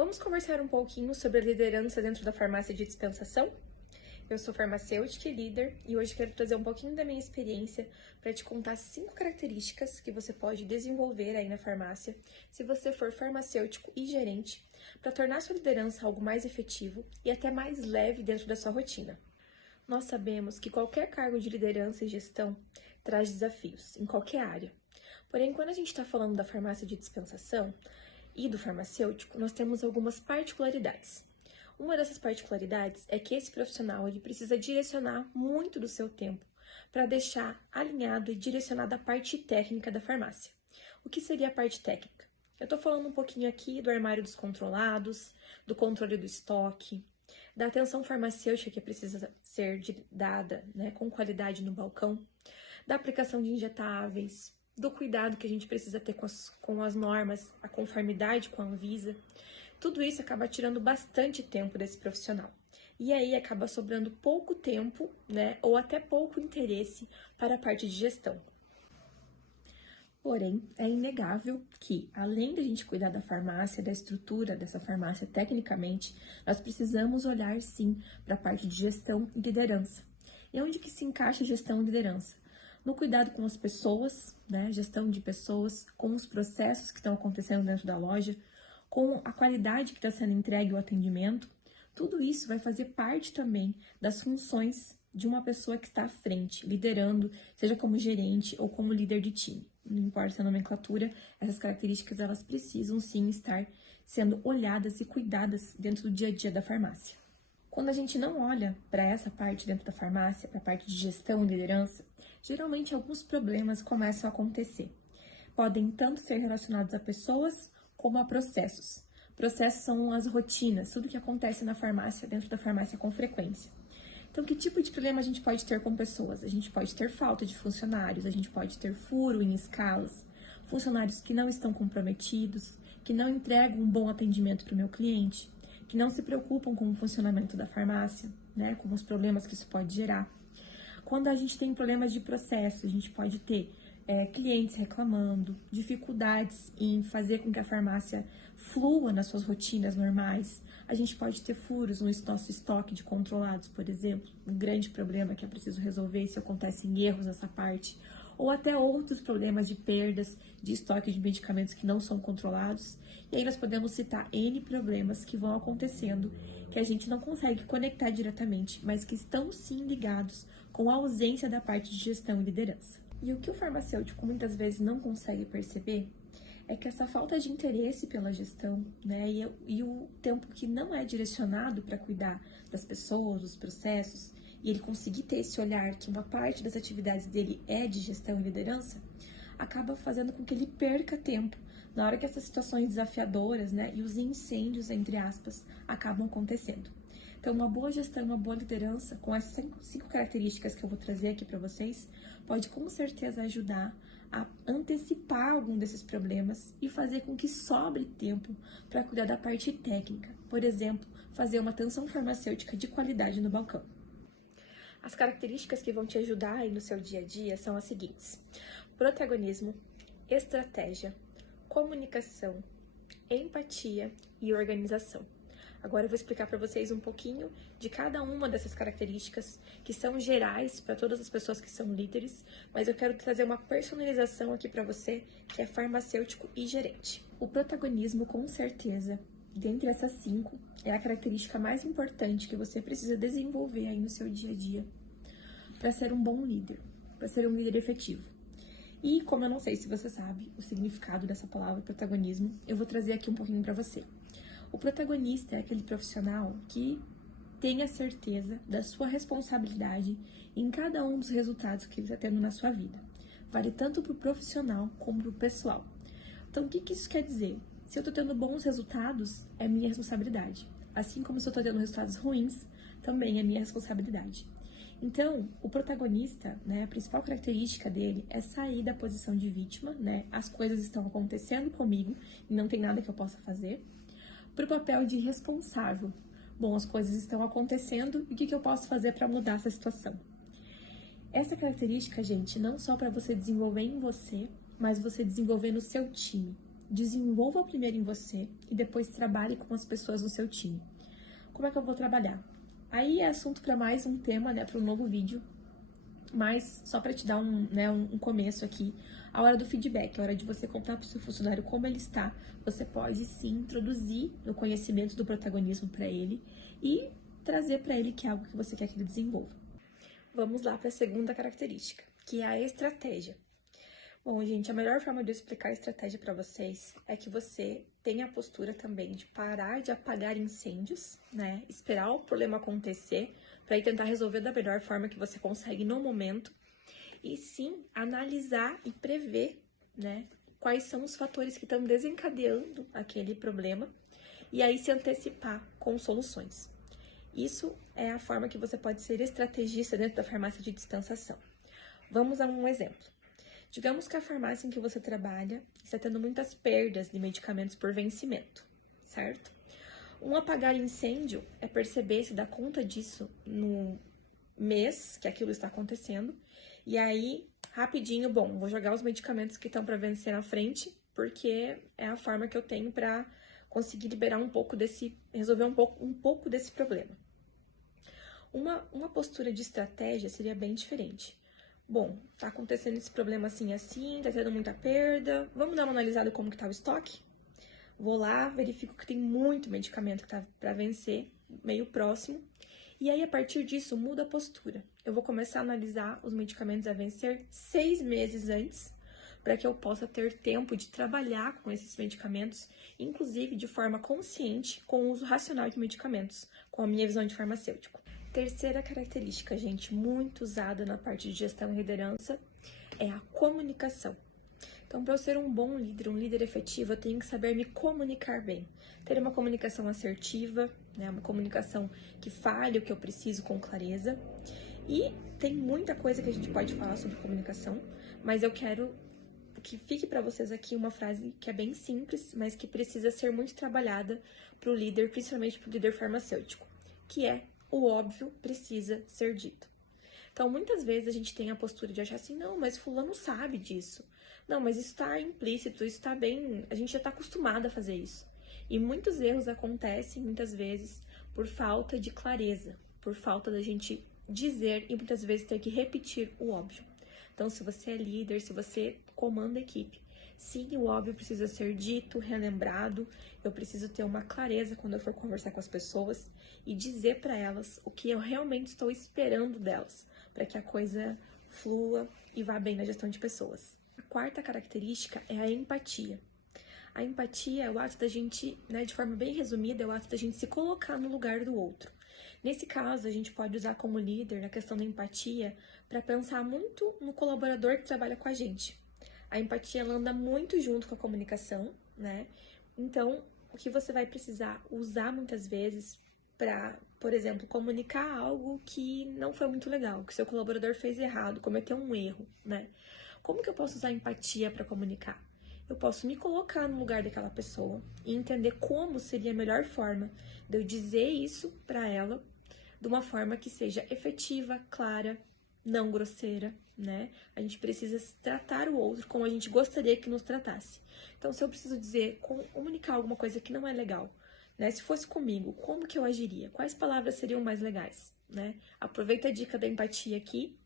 Vamos conversar um pouquinho sobre a liderança dentro da farmácia de dispensação? Eu sou farmacêutica e líder e hoje quero trazer um pouquinho da minha experiência para te contar 5 características que você pode desenvolver aí na farmácia, se você for farmacêutico e gerente, para tornar sua liderança algo mais efetivo e até mais leve dentro da sua rotina. Nós sabemos que qualquer cargo de liderança e gestão traz desafios em qualquer área. Porém, quando a gente está falando da farmácia de dispensação e do farmacêutico, nós temos algumas particularidades. Uma dessas particularidades é que esse profissional ele precisa direcionar muito do seu tempo para deixar alinhado e direcionado a parte técnica da farmácia. O que seria a parte técnica? Eu estou falando um pouquinho aqui do armário dos controlados, do controle do estoque, da atenção farmacêutica que precisa ser dada, com qualidade no balcão, da aplicação de injetáveis, do cuidado que a gente precisa ter com as normas, a conformidade com a Anvisa. Tudo isso acaba tirando bastante tempo desse profissional. E aí acaba sobrando pouco tempo, ou até pouco interesse para a parte de gestão. Porém, é inegável que, além de a gente cuidar da farmácia, da estrutura dessa farmácia tecnicamente, nós precisamos olhar sim para a parte de gestão e liderança. E onde que se encaixa gestão e liderança? No cuidado com as pessoas, gestão de pessoas, com os processos que estão acontecendo dentro da loja, com a qualidade que está sendo entregue o atendimento. Tudo isso vai fazer parte também das funções de uma pessoa que está à frente, liderando, seja como gerente ou como líder de time. Não importa a nomenclatura, essas características elas precisam sim estar sendo olhadas e cuidadas dentro do dia a dia da farmácia. Quando a gente não olha para essa parte dentro da farmácia, para a parte de gestão e liderança, geralmente alguns problemas começam a acontecer. Podem tanto ser relacionados a pessoas como a processos. Processos são as rotinas, tudo que acontece na farmácia, dentro da farmácia com frequência. Então, que tipo de problema a gente pode ter com pessoas? A gente pode ter falta de funcionários, a gente pode ter furo em escalas, funcionários que não estão comprometidos, que não entregam um bom atendimento para o meu cliente, que não se preocupam com o funcionamento da farmácia, com os problemas que isso pode gerar. Quando a gente tem problemas de processo, a gente pode ter clientes reclamando, dificuldades em fazer com que a farmácia flua nas suas rotinas normais. A gente pode ter furos no nosso estoque de controlados, por exemplo, um grande problema que é preciso resolver se acontecem erros nessa parte, ou até outros problemas de perdas de estoque de medicamentos que não são controlados. E aí nós podemos citar N problemas que vão acontecendo, que a gente não consegue conectar diretamente, mas que estão sim ligados com a ausência da parte de gestão e liderança. E o que o farmacêutico muitas vezes não consegue perceber é que essa falta de interesse pela gestão, e o tempo que não é direcionado para cuidar das pessoas, dos processos, e ele conseguir ter esse olhar que uma parte das atividades dele é de gestão e liderança, acaba fazendo com que ele perca tempo na hora que essas situações desafiadoras, e os incêndios, entre aspas, acabam acontecendo. Então, uma boa gestão, uma boa liderança, com essas 5 características que eu vou trazer aqui para vocês, pode com certeza ajudar a antecipar algum desses problemas e fazer com que sobre tempo para cuidar da parte técnica. Por exemplo, fazer uma atenção farmacêutica de qualidade no balcão. As características que vão te ajudar aí no seu dia a dia são as seguintes: protagonismo, estratégia, comunicação, empatia e organização. Agora eu vou explicar para vocês um pouquinho de cada uma dessas características que são gerais para todas as pessoas que são líderes, mas eu quero trazer uma personalização aqui para você que é farmacêutico e gerente. O protagonismo, com certeza, dentre essas 5, é a característica mais importante que você precisa desenvolver aí no seu dia a dia para ser um bom líder, para ser um líder efetivo. E como eu não sei se você sabe o significado dessa palavra protagonismo, eu vou trazer aqui um pouquinho para você. O protagonista é aquele profissional que tem a certeza da sua responsabilidade em cada um dos resultados que ele está tendo na sua vida. Vale tanto para o profissional como para o pessoal. Então, o que isso quer dizer? Se eu estou tendo bons resultados, é minha responsabilidade. Assim como se eu estou tendo resultados ruins, também é minha responsabilidade. Então, o protagonista, a principal característica dele é sair da posição de vítima, as coisas estão acontecendo comigo e não tem nada que eu possa fazer, para o papel de responsável. Bom, as coisas estão acontecendo e o que eu posso fazer para mudar essa situação? Essa característica, gente, não só para você desenvolver em você, mas você desenvolver no seu time. desenvolva primeiro em você e depois trabalhe com as pessoas do seu time. Como é que eu vou trabalhar? Aí é assunto para mais um tema, né, para um novo vídeo, mas só para te dar um começo aqui, a hora do feedback, a hora de você contar para o seu funcionário como ele está, você pode sim introduzir o conhecimento do protagonismo para ele e trazer para ele que é algo que você quer que ele desenvolva. Vamos lá para a segunda característica, que é a estratégia. Bom, gente, a melhor forma de eu explicar a estratégia para vocês é que você tenha a postura também de parar de apagar incêndios, né? Esperar o problema acontecer para ir tentar resolver da melhor forma que você consegue no momento. E sim, analisar e prever, né? Quais são os fatores que estão desencadeando aquele problema e aí se antecipar com soluções. Isso é a forma que você pode ser estrategista dentro da farmácia de dispensação. Vamos a um exemplo. Digamos que a farmácia em que você trabalha está tendo muitas perdas de medicamentos por vencimento, certo? Um apagar incêndio é perceber se dá conta disso no mês que aquilo está acontecendo, e aí, rapidinho, bom, vou jogar os medicamentos que estão para vencer na frente, porque é a forma que eu tenho para conseguir liberar um pouco resolver um pouco desse problema. Uma postura de estratégia seria bem diferente. Bom, tá acontecendo esse problema assim, tá tendo muita perda, vamos dar uma analisada como que tá o estoque? Vou lá, verifico que tem muito medicamento que tá para vencer, meio próximo, e aí a partir disso muda a postura. Eu vou começar a analisar os medicamentos a vencer 6 meses antes, para que eu possa ter tempo de trabalhar com esses medicamentos, inclusive de forma consciente, com o uso racional de medicamentos, com a minha visão de farmacêutico. Terceira característica, gente, muito usada na parte de gestão e liderança, é a comunicação. Então, para eu ser um bom líder, um líder efetivo, eu tenho que saber me comunicar bem. Ter uma comunicação assertiva, né, uma comunicação que fale o que eu preciso com clareza. E tem muita coisa que a gente pode falar sobre comunicação, mas eu quero que fique para vocês aqui uma frase que é bem simples, mas que precisa ser muito trabalhada para o líder, principalmente para o líder farmacêutico, que é: o óbvio precisa ser dito. Então, muitas vezes a gente tem a postura de achar assim, não, mas fulano sabe disso. Não, mas isso está implícito, isso está bem, a gente já está acostumado a fazer isso. E muitos erros acontecem, muitas vezes, por falta de clareza, por falta da gente dizer e muitas vezes ter que repetir o óbvio. Então, se você é líder, se você comanda a equipe, sim, o óbvio precisa ser dito, relembrado. Eu preciso ter uma clareza quando eu for conversar com as pessoas e dizer para elas o que eu realmente estou esperando delas, para que a coisa flua e vá bem na gestão de pessoas. A quarta característica é a empatia. A empatia é o ato da gente, né, de forma bem resumida, é o ato da gente se colocar no lugar do outro. Nesse caso, a gente pode usar como líder, na questão da empatia, para pensar muito no colaborador que trabalha com a gente. A empatia ela anda muito junto com a comunicação, né? Então, o que você vai precisar usar muitas vezes para, por exemplo, comunicar algo que não foi muito legal, que seu colaborador fez errado, cometeu um erro, né? Como que eu posso usar empatia para comunicar? Eu posso me colocar no lugar daquela pessoa e entender como seria a melhor forma de eu dizer isso para ela de uma forma que seja efetiva, clara, não grosseira, né? A gente precisa tratar o outro como a gente gostaria que nos tratasse. Então, se eu preciso comunicar alguma coisa que não é legal, né? Se fosse comigo, como que eu agiria? Quais palavras seriam mais legais, né? Aproveita a dica da empatia aqui.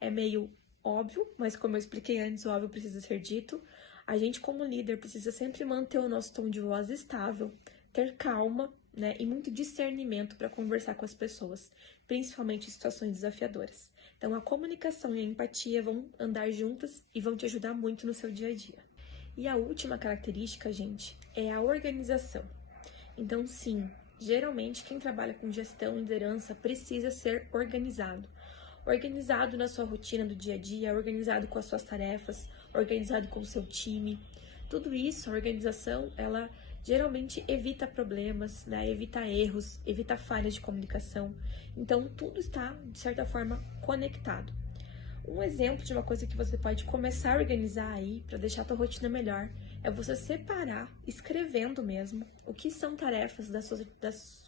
É meio óbvio, mas como eu expliquei antes, o óbvio precisa ser dito. A gente, como líder, precisa sempre manter o nosso tom de voz estável, ter calma, né, e muito discernimento para conversar com as pessoas, principalmente em situações desafiadoras. Então, a comunicação e a empatia vão andar juntas e vão te ajudar muito no seu dia a dia. E a última característica, gente, é a organização. Então, sim, geralmente quem trabalha com gestão e liderança precisa ser organizado. Organizado na sua rotina do dia a dia, organizado com as suas tarefas, organizado com o seu time. Tudo isso, a organização, ela geralmente evita problemas, né? Evita erros, evita falhas de comunicação. Então, tudo está, de certa forma, conectado. Um exemplo de uma coisa que você pode começar a organizar aí, para deixar a tua rotina melhor, é você separar, escrevendo mesmo, o que são tarefas,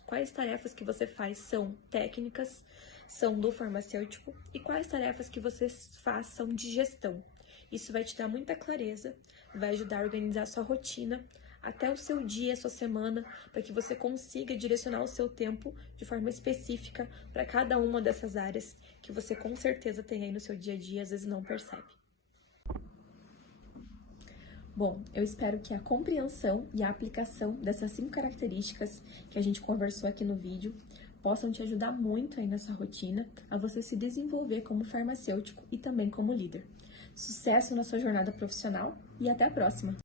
quais tarefas que você faz são técnicas, são do farmacêutico, e quais tarefas que você faz são de gestão. Isso vai te dar muita clareza, vai ajudar a organizar a sua rotina, até o seu dia, a sua semana, para que você consiga direcionar o seu tempo de forma específica para cada uma dessas áreas que você com certeza tem aí no seu dia a dia, às vezes não percebe. Bom, eu espero que a compreensão e a aplicação dessas 5 características que a gente conversou aqui no vídeo possam te ajudar muito aí na sua rotina, a você se desenvolver como farmacêutico e também como líder. Sucesso na sua jornada profissional e até a próxima!